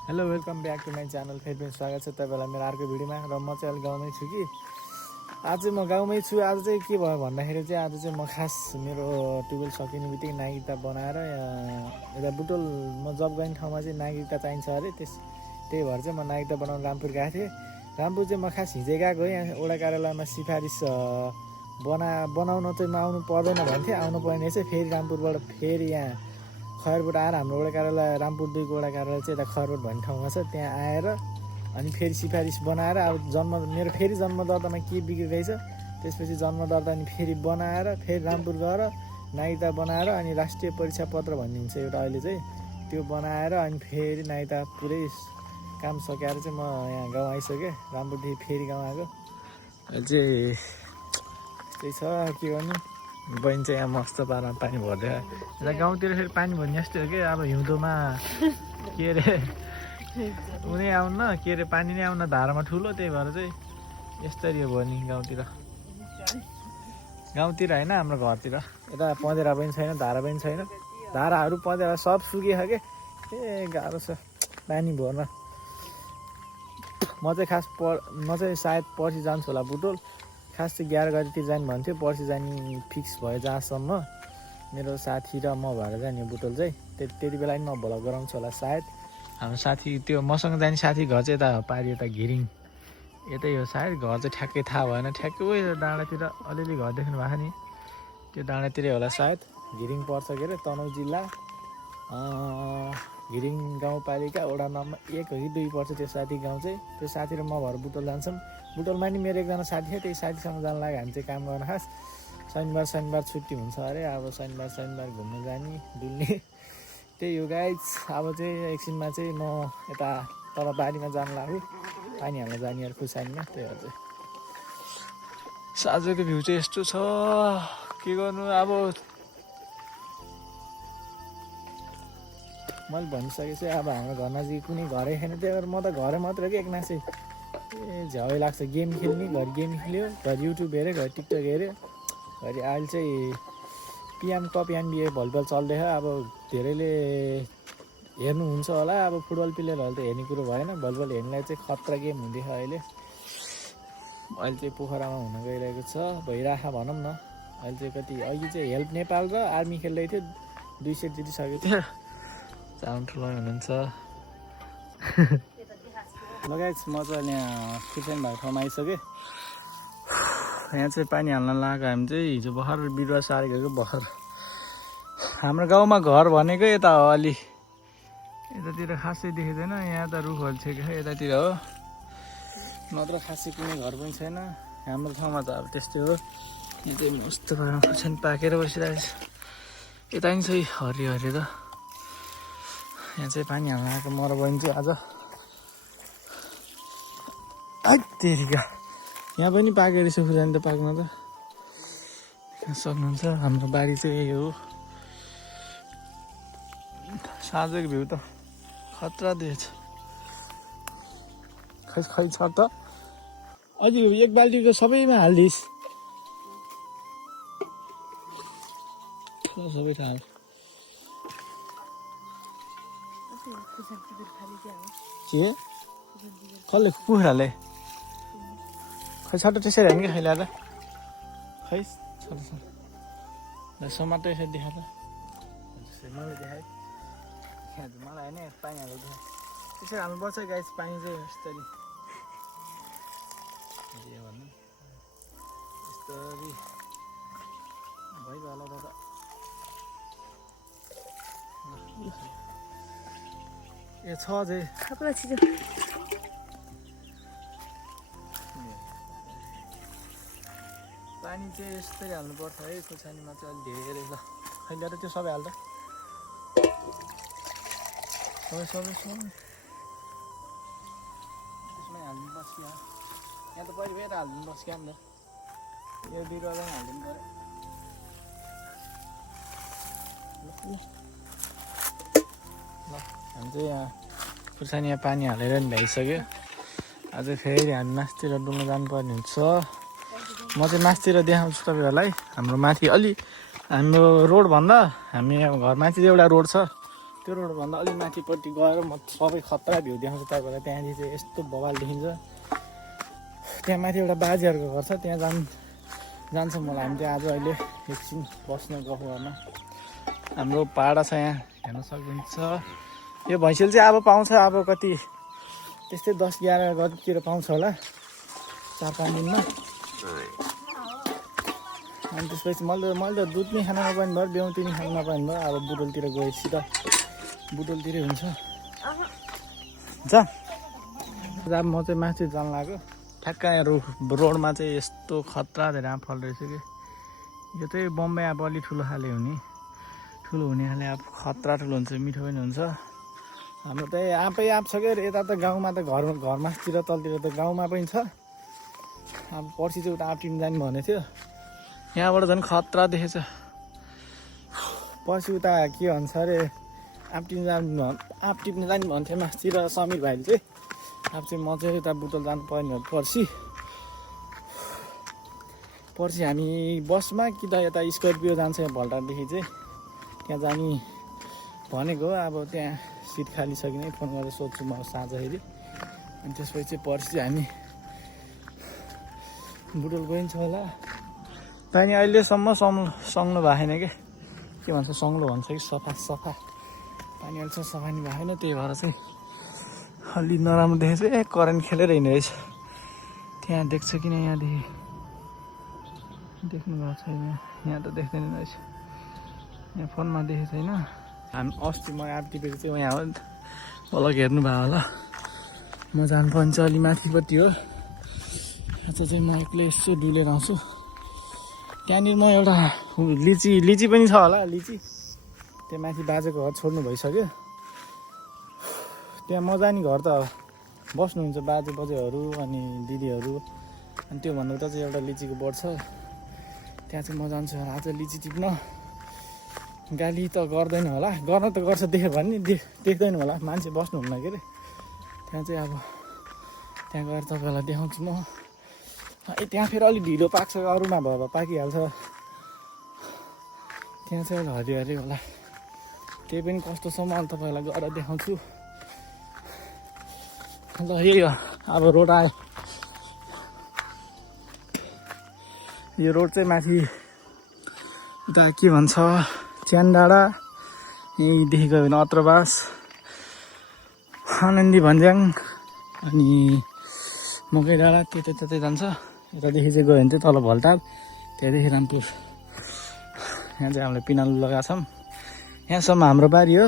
Hello welcome back to my channel. फेरि पनि स्वागत छ तपाईँलाई मेरो अर्को भिडियोमा। र म चाहिँ अहिले गाउँमै छु कि आज चाहिँ म गाउँमै छु। आज चाहिँ के भयो भन्दाखेरि चाहिँ आज चाहिँ म खास मेरो 12 सकिने बित्तिकै नागरिकता बनाएर यता बुटोल म जब गर्ने ठाउँमा चाहिँ नागरिकता चाहिन्छ अरे। त्यही भएर चाहिँ म नागरिकता बनाउन रामपुर गएको थिएँ। रामपुर चाहिँ म खास हिजै गएको यहाँ वडा कार्यालयमा सिफारिस बनाउन चाहिँ म आउनु पर्दैन भन्थेँ। आउनु पर्ने चाहिँ फेरि रामपुरबाट फेरि यहाँ खयरबाट आएर हाम्रो वडा कार्यालय रामपुर 2को वडा कार्यालय चाहिँ यता खयरबाट भन्ने ठाउँमा छ। त्यहाँ आएर अनि फेरि सिफारिस बनाएर अब मेरो फेरि जन्म दर्तामा के बिग्रिरहेछ त्यसपछि जन्म दर्ता अनि फेरि बनाएर फेरि रामपुर गएर नागरिकता बनाएर अनि राष्ट्रिय परीक्षा पत्र भन्ने हुन्छ एउटा अहिले चाहिँ त्यो बनाएर अनि फेरि नागरिकता पुरै काम सकेर चाहिँ म यहाँ गाउँ आइसकेँ। रामपुरदेखि फेरि गाउँ आएको। अहिले चाहिँ त्यस्तै छ के गर्नु। बहिनी चाहिँ यहाँ मस्त पारामा पानी भरिदियो। यता गाउँतिर फेरि पानी भन्ने जस्तै हो कि अब हिउँदोमा के अरे उनी आउन के अरे पानी नै आउन धारामा ठुलो। त्यही भएर चाहिँ यस्तरी भयो नि गाउँतिर होइन हाम्रो घरतिर। यता पँधेरा पनि छैन धारा पनि छैन। धाराहरू पँधेरा सब सुकियो के। गाह्रो छ पानी भर्न। म चाहिँ सायद पर्सि जान्छु होला बुटोल। खास चाहिँ 11 गतितिर जाने भन्थ्यो। पर्सि जाने फिक्स भयो जहाँसम्म मेरो साथी र म भएर जाने बुटोल चाहिँ त्यति बेला नि म भ्लग गराउँछु होला सायद। हाम्रो साथी त्यो मसँग जाने साथी घर चाहिँ यता पारि यता घिरिङ यतै हो सायद। घर चाहिँ ठ्याक्कै थाहा भएन। ठ्याक्कै उयो डाँडातिर अलिअलि घर देख्नु भएको नि त्यो डाँडातिरै होला सायद। घिरिङ पर्छ के अरे तनहुँ जिल्ला घिरिङ गाउँपालिका वडा नम्बर 1 हो कि 2 पर्छ त्यो साथी गाउँ चाहिँ। त्यो साथी र म भएर बुटोल जान्छौँ। बुटोलमा नि मेरो एकजना साथी थियो। त्यही साथीसँग जान लाग्यो हामी चाहिँ काम गर्न। खास शनिबार छुट्टी हुन्छ अरे। अब शनिबार घुम्न जाने डुल्ने त्यही हो गाइज। अब चाहिँ एकछिनमा चाहिँ म यता तल बारीमा जान लाग्यो पानी हाल्न जाने अरे खुर्सानीमा। त्यही भएर चाहिँ आजको भ्यू चाहिँ यस्तो छ। के गर्नु अब मैले भनिसकेपछि अब हाम्रो घर नजिक कुनै घरै छैन। त्यही भएर म त घरै मात्र कि एकनासै झ्याउै लाग्छ गेम खेल्ने। घरि गेम खेल्यो घरि युट्युब हेऱ्यो घरि टिकटक हेऱ्यो घरि अहिले चाहिँ पिएम कप एनबिए भलिबल चल्दैछ। अब धेरैले हेर्नुहुन्छ होला। अब फुटबल प्लेयरहरू त हेर्ने कुरो भएन। भलिबल हेर्नेलाई चाहिँ खतरा गेम हुँदैछ अहिले चाहिँ पोखरामा हुन गइरहेको छ भइराख भनौँ न। अहिले चाहिँ कति अघि चाहिँ हेल्प नेपाल र आर्मी खेल्दै थियो 2 सेट जितिसकेको थियो। चाउन ठुलो हुनुहुन्छ लगायत। म चाहिँ यहाँ खुर्सानी भएको ठाउँमा आइसकेँ। यहाँ चाहिँ पानी हाल्न लगाएको हामी चाहिँ हिजो भर्खर बिरुवा सारेको हो। भर्खर हाम्रो गाउँमा घर भनेको यता हो अलि यतातिर खासै देखिँदैन। यहाँ त रुखहरू छेकेको छ यतातिर हो नत्र खासै कुनै घर पनि छैन। हाम्रो ठाउँमा त अब त्यस्तै हो। यहाँ चाहिँ मस्त पारामा खुर्सानी पाकेर बसिरहेको छ। यता नि छ हरियो हरियो त। यहाँ चाहिँ पानी हाल्न आएको म र बहिनी चाहिँ आज तेरिका यहाँ पनि पाकेको रहेछ खुर्सानी त पाक्न त सक्नुहुन्छ। हाम्रो बारी चाहिँ यही हो। साँझको भ्यू त खतरा देखेछ। खै छ त अझै एक बाल्टी त सबैमा हालिदिइस् सबै थाहा के कसले कुखुराले खै छट्ट त्यसरी हाल्ने कि खैला त खै छट्ट समाटो यसरी देखा त मलाई देखाए मलाई होइन पानी हालेर देखा त्यसरी हाल्नुपर्छ गाइस। पानी चाहिँ यस्तरी के भन्नु यस्तरी भइगयो होला दादा। ए छ चाहिँ पानी चाहिँ यस्तरी हाल्नुपर्छ है। खुर्सानीमा चाहिँ अलिक धेरै रहेछ। खै ल्याएर त्यो सबै हाल्दा सबै त्यसमै हालिदिनुपर्छ। यहाँ त पहिले फेरि हालिदिनुपर्छ क्या त यो बिरुवा पनि हालिदिनु पऱ्यो। ल हामी चाहिँ यहाँ खुर्सानीमा पानी हालेर नि भ्याइसक्यो। आज फेरि हामी मासतिर डुल्न जानुपर्ने हुन्छ। म चाहिँ मासतिर देखाउँछु तपाईँहरूलाई। हाम्रो माथि अलि हाम्रो रोडभन्दा हामी घर माथि एउटा रोड छ त्यो रोडभन्दा अलिक माथिपट्टि गएर म सबै खतरा भ्यू देखाउँछु तपाईँलाई। त्यहाँदेखि चाहिँ यस्तो बवाल देखिन्छ। त्यहाँ माथि एउटा बाजेहरूको घर छ, त्यहाँ जान्छौँ मलाई। हामी चाहिँ आज अहिले एकछिन बस्ने गफ गर्न। हाम्रो पाडा छ यहाँ हेर्न सक्नुहुन्छ। यो भैँसीले चाहिँ अब पाउँछ, अब कति त्यस्तै 10-11 गतितिर पाउँछ होला 4-5 दिनमा। अनि त्यसपछि मैले त दुध नि खान नपाइनु भयो, बेहुती नि खान नपाइनु भयो। अब बुटोलतिर गएपछि त बुटोलतिरै हुन्छ। जा अब म चाहिँ माथि जान लाग्यो। ठ्याक्क यहाँ रोडमा चाहिँ यस्तो खतरा धेरै आँप फल रहेछ कि। यो चाहिँ बम्बई आँप अलि ठुलो हुने खाले आँप खतरा ठुलो हुन्छ, मिठो पनि हुन्छ। हाम्रो त आँपै आँप छ क्या। यता त गाउँमा त घरमासतिर तलतिर त गाउँमा पनि छ। अब पर्सि चाहिँ उता आँप टिप्नु जाने भनेको थियो, यहाँबाट झन् खतरा देखेछ। पर्सि उता के भन्छ अरे आँप टिप्नु जाने भन्थ्यो मास्तिर समीर भाइले चाहिँ। अब चाहिँ म चाहिँ उता बुटोल जानु पर्ने हो पर्सि हामी बसमा कि त यता स्कर्पियो जान्छ यहाँ भल्टारदेखि चाहिँ त्यहाँ जाने भनेको हो। अब त्यहाँ सिट खाली छ कि नै फोन गरेर सोध्छु म साँझखेरि। अनि त्यसपछि चाहिँ पर्सि हामी बुटोल गइन्छ होला। पानी अहिलेसम्म सङ्लो भएन के भन्छ, सङ्लो भन्छ कि सफा पानी अहिलेसम्म सफा नि भएन। त्यही भएर चाहिँ अलि नराम्रो देखेछ। करेन्ट खेलेर हिँड्ने रहेछ। त्यहाँ देख्छ कि नै, यहाँदेखि देख्नु भएको छैन, यहाँ त देख्दैन रहेछ, यहाँ फोनमा देखेको छैन। हामी अस्ति म आँप टिपेको चाहिँ यहाँ हो, भलक हेर्नु भयो होला। म जानुपर्ने चाहिँ अलि माथिपट्टि हो। आज चाहिँ म एक्लै यसो डुलेर आउँछु। त्यहाँनिर म एउटा लिची पनि छ होला। लिची त्यहाँ माथि बाजेको घर छोड्नु भइसक्यो। त्यहाँ म जाने घर त बस्नुहुन्छ बाजेबोजूहरू अनि दिदीहरू। अनि त्योभन्दा उता चाहिँ एउटा लिचीको बोट छ, त्यहाँ चाहिँ म जान्छु आज लिची टिप्न। गाली त गर्दैन होला, गर्न त गर्छ देख्यो भने देख्दैन होला, मान्छे बस्नुहुन्न के अरे त्यहाँ चाहिँ। अब त्यहाँ गएर तपाईँलाई देखाउँछु म। त्यहाँ फेरि अलिक ढिलो पाक्छ, अरूमा भयो पाकिहाल्छ। त्यहाँ चाहिँ हरिहरि होला, त्यही पनि कस्तो छ म तपाईँलाई गएर देखाउँछु। ल यही हो, अब रोड आयो। यो रोड चाहिँ माथि उता के भन्छ च्यान डाँडा, यहीँदेखि गयो भने अत्रबास, आनन्दी भन्ज्याङ अनि मकै डाँडा त्यतै जान्छ। यतादेखि चाहिँ गयो भने चाहिँ तल भल्टार, त्यहाँदेखि रामपुर। यहाँ चाहिँ हामीले पिनालु लगाएको छौँ। यहाँसम्म हाम्रो बारी हो।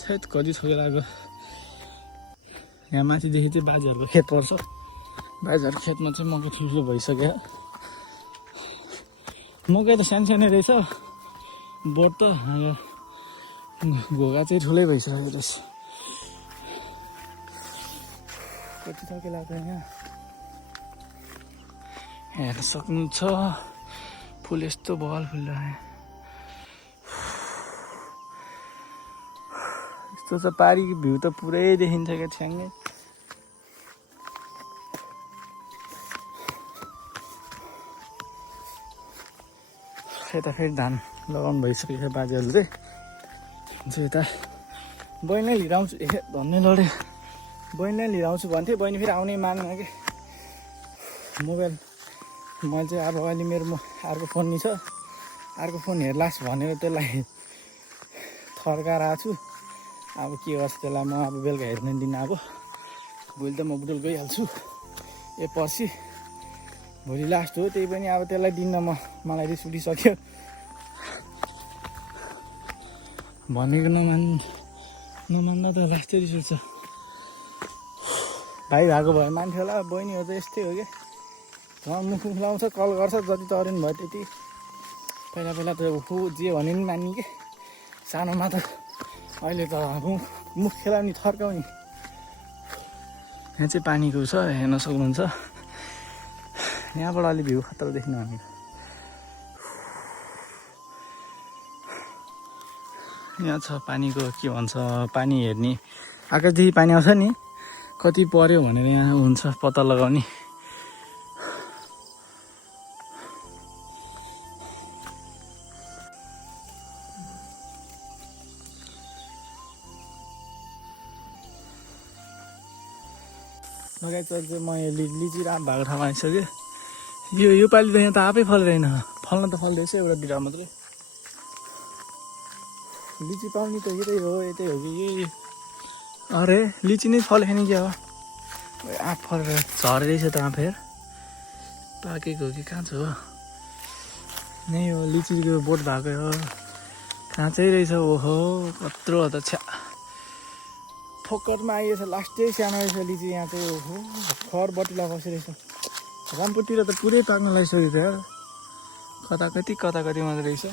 छेत कति छोयो लाग्यो। यहाँ माथिदेखि चाहिँ बाजेहरूको खेत पर्छ। बाजेहरूको खेतमा चाहिँ मकै ठुल्ठुलो भइसक्यो। मकै त सानो रहेछ, बोट त घोगा चाहिँ ठुलै भइसकेको रहेछ। कति टके लाग्छ यहाँ हेर्न सक्नुहुन्छ। फुल यस्तो बल फुलिरहेको यस्तो छ। पारीको भ्यू त पुरै देखिन्छ क्या छ्याङ्गै। यता फेरि धान लगाउनु भइसकेको बाजेहरूले चाहिँ यता बहिनी लिएर आउँछु भन्ने लडे। बहिनीलाई लिएर आउँछु भन्थेँ, बहिनी फेरि आउनै मानेन कि। मोबाइल मैले चाहिँ अब अहिले मेरो अर्को फोन नि छ, अर्को फोन हेर्लास् भनेर त्यसलाई थर्काएर आएको छु। अब के गर्छ त्यसलाई म अब बेलुका हेर्ने दिन। अब भोलि त म बुटोल गइहाल्छु। पर्सि भोलि लास्ट हो, त्यही पनि अब त्यसलाई दिन्न मलाई रिस उठिसक्यो। भनेको नमान्दा त लास्टै रिस उठ्छ। भाइ भएको भए मान्थ्यो होला, बहिनीहरू त यस्तै हो क्या। मुख लाउँछ, कल गर्छ, जति तरुन भयो त्यति। पहिला त जे भने पनि मान्ने के। सानोमा त अहिले त मुख खेलाउने थर्काउने। यहाँ चाहिँ पानीको छ, हेर्न सक्नुहुन्छ। यहाँबाट अलि भ्यू खतरा देख्नु हामी। यहाँ छ पानीको के भन्छ, पानी हेर्ने। आकाशदेखि पानी आउँछ नि, कति पर्यो भनेर यहाँ हुन्छ पत्ता लगाउने। लगाइ चाहिँ म लिची राम्रो भएको ठाउँमा आइसकेँ। यो पालि त यहाँ त आफै फल्दैन, फल्न त फल्दैछ एउटा बिरुवा मात्रै। लिची पाउने त यतै हो कि अरे लिची नै फलेन क्या हो, आँप फलेर झरेछ त आँप फेर पाकेको हो कि कहाँ छ हो नै हो, लिचीको बोट भएकै हो, काँचै रहेछ। ओहो कत्रो हो त, छ्या फोकटमा आइएछ, लास्टै सानो रहेछ लिची यहाँ चाहिँ। ओहो खर बटिला बसिरहेछ, रामपुरतिर त पुरै पाक्न लागिसक्यो यार, कता कति मात्रै रहेछ।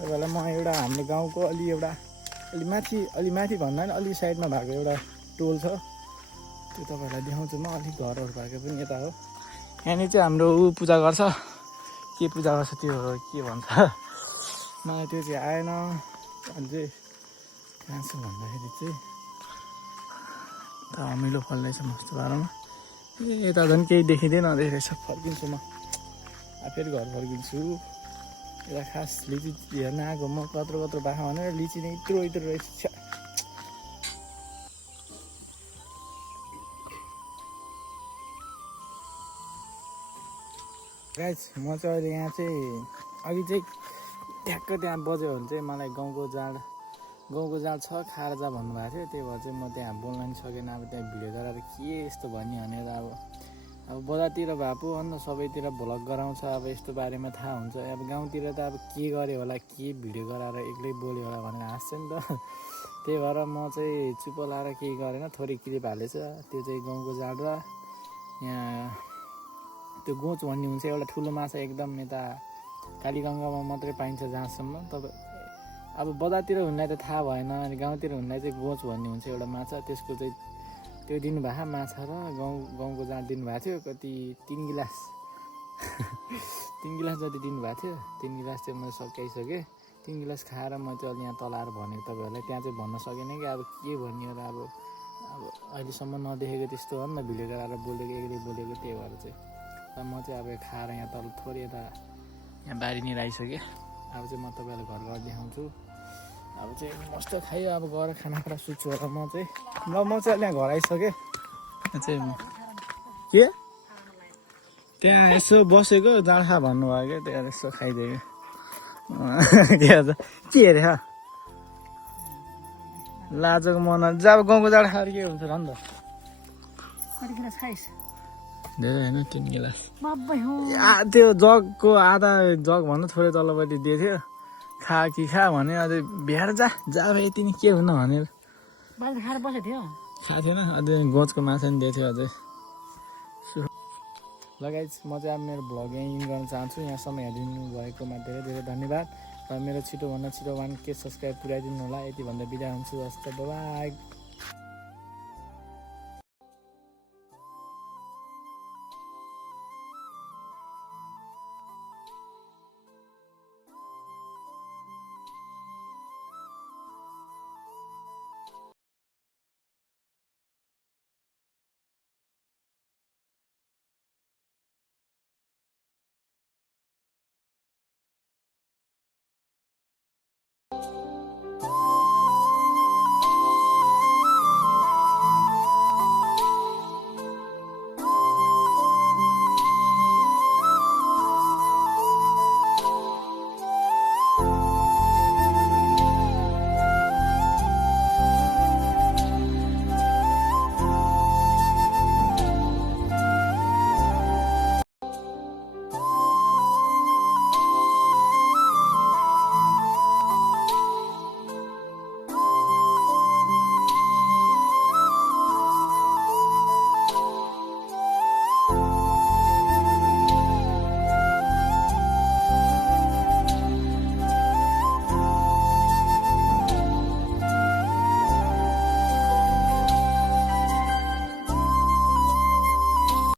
तपाईँहरूलाई म एउटा हाम्रो गाउँको अलि माथि भन्दा पनि अलि साइडमा भएको एउटा टोल छ, त्यो तपाईँहरूलाई देखाउँछु म। अलिक घरहरू भएको पनि यता हो। यहाँनिर चाहिँ हाम्रो पूजा गर्छ, के पूजा गर्छ त्यो के भन्छ मलाई त्यो चाहिँ आएन। अनि चाहिँ कहाँ छ भन्दाखेरि चाहिँ अमिलो फल्दैछ मस्तो पारामा। यता झन् केही देखिँदैन रहेछ। फर्किन्छु म, फेरि घर फर्किन्छु। यता खास लिची हेर्न आएको म, कत्रो बाखा भनेर लिची नै यत्रो रहेछ। गाइस म चाहिँ अहिले यहाँ चाहिँ अघि चाहिँ ठ्याक्क त्यहाँ बज्यो भने चाहिँ मलाई गाउँको जाँड छ खाएर जा भन्नुभएको थियो, त्यही भएर चाहिँ म त्यहाँ बोल्न नि सकेन। अब त्यहाँ भिडियो गरेर के यस्तो भन्यो भनेर अब बजारतिर भए पो अन्त सबैतिर भ्लग गराउँछ, अब यस्तो बारेमा थाहा हुन्छ। अब गाउँतिर त अब के गर्यो होला, के भिडियो गराएर एक्लै बोल्यो होला भनेर हाँस्छ नि त। त्यही भएर म चाहिँ चुप लाएर केही गरेन, थोरै क्लिप हालेछ। त्यो चाहिँ गाउँको जाँड र यहाँ त्यो गोच भन्ने हुन्छ एउटा ठुलो माछा, एकदम यता कालीगङ्गामा मात्रै पाइन्छ जहाँसम्म। तपाईँ अब बजारतिर हुनेलाई त थाहा भएन, अनि गाउँतिर हुनेलाई चाहिँ गोच भन्ने हुन्छ एउटा माछा, त्यसको चाहिँ त्यो दिनुभएको माछा र गाउँको जाँड दिनुभएको थियो। कति 3 गिलास 3 गिलास जति दिनुभएको थियो। 3 गिलास चाहिँ मैले सकाइसकेँ। 3 गिलास खाएर म चाहिँ अलि यहाँ तल आएर भनेको तपाईँहरूलाई, त्यहाँ चाहिँ भन्न सकेन कि अब के भन्यो र। अब अहिलेसम्म नदेखेको त्यस्तो हो नि त, भिडियो गराएर बोलेको एक्लै बोलेको, त्यही भएर चाहिँ म चाहिँ अब खाएर यहाँ तल थोरै यता यहाँ बारीनिर आइसकेँ। अब चाहिँ म तपाईँहरूलाई घर देखाउँछु। अब चाहिँ मस्त खायो, अब गएर खाना सुत्छु होला म चाहिँ अहिले यहाँ घर आइसकेँ। चाहिँ के त्यहाँ यसो बसेको जाँड खा भन्नुभयो क्या, त्यहाँ यसो खाइदियो के अरे लाजको मन जब गाउँको जाँड खाएर के हुन्छ र नि त। धेरै होइन 3 गिलास, त्यो जगको आधा जग भन्दा थोरै तल्लोपट्टि दिएको थियो। खा भने अझै बिहार जा यति नि के हुन भनेर खाएको थिएन। अझै गोचको माछा नि दिएको थियो अझै। लगाइज म चाहिँ अब मेरो भ्लग यहीँ इन गर्न चाहन्छु। यहाँसम्म हेरिदिनु भएकोमा धेरै धन्यवाद। र मेरो छिटोभन्दा छिटो 1K सब्सक्राइब पुऱ्याइदिनु होला। यति भन्दा बिदा हुन्छु। हस्त बाइ।